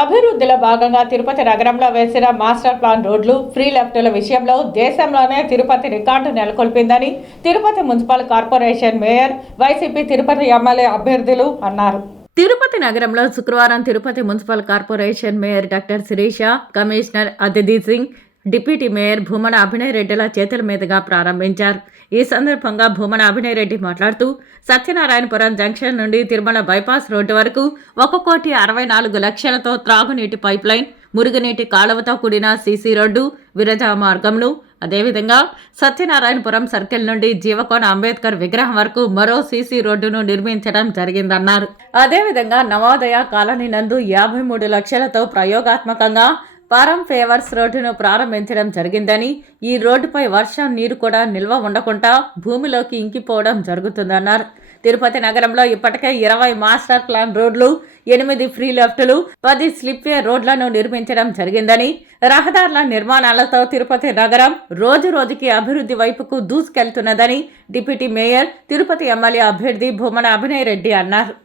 అభివృద్ధిలో భాగంగా తిరుపతి నగరంలో వేసిన మాస్టర్ ప్లాన్ రోడ్లు, ఫ్రీ లెఫ్టుల విషయంలో దేశంలోనే తిరుపతి రికార్డు నెలకొల్పిందని Tirupati municipal corporation mayor, YCP Tirupati MLA అభ్యర్థులు అన్నారు. తిరుపతి నగరంలో శుక్రవారం Tirupati municipal corporation mayor doctor Sirisha, commissioner Aditi Singh, deputy mayor Bhumana Abhinay రెడ్డిల చేతుల మీదుగా ప్రారంభించారు. ఈ సందర్భంగా భూమన అభినయ్ రెడ్డి మాట్లాడుతూ సత్యనారాయణపురం జంక్షన్ నుండి తిరుమల బైపాస్ రోడ్డు వరకు 1,64,00,000తో త్రాగునీటి పైప్లైన్, మురుగునీటి కాలువతో కూడిన సీసీ రోడ్డు, విరజా మార్గంను, అదేవిధంగా సత్యనారాయణపురం సర్కిల్ నుండి జీవకోణ అంబేద్కర్ విగ్రహం వరకు మరో సీసీ రోడ్డును నిర్మించడం జరిగిందన్నారు. అదేవిధంగా నవోదయ కాలనీ నందు 53 లక్షలతో ప్రయోగాత్మకంగా పారం ఫేవర్స్ రోడ్డును ప్రారంభించడం జరిగిందని, ఈ రోడ్డుపై వర్షం నీరు కూడా నిల్వ ఉండకుండా భూమిలోకి ఇంకిపోవడం జరుగుతుందన్నారు. తిరుపతి నగరంలో ఇప్పటికే 20 మాస్టర్ ప్లాన్ రోడ్లు, 8 ఫ్రీ లెఫ్టులు, 10 స్లిప్వే రోడ్లను నిర్మించడం జరిగిందని, రహదారుల నిర్మాణాలతో తిరుపతి నగరం రోజు రోజుకి అభివృద్ధి వైపుకు దూసుకెళ్తున్నదని డిప్యూటీ మేయర్, తిరుపతి ఎమ్మెల్యే అభ్యర్థి భూమన అభినయ్ రెడ్డి అన్నారు.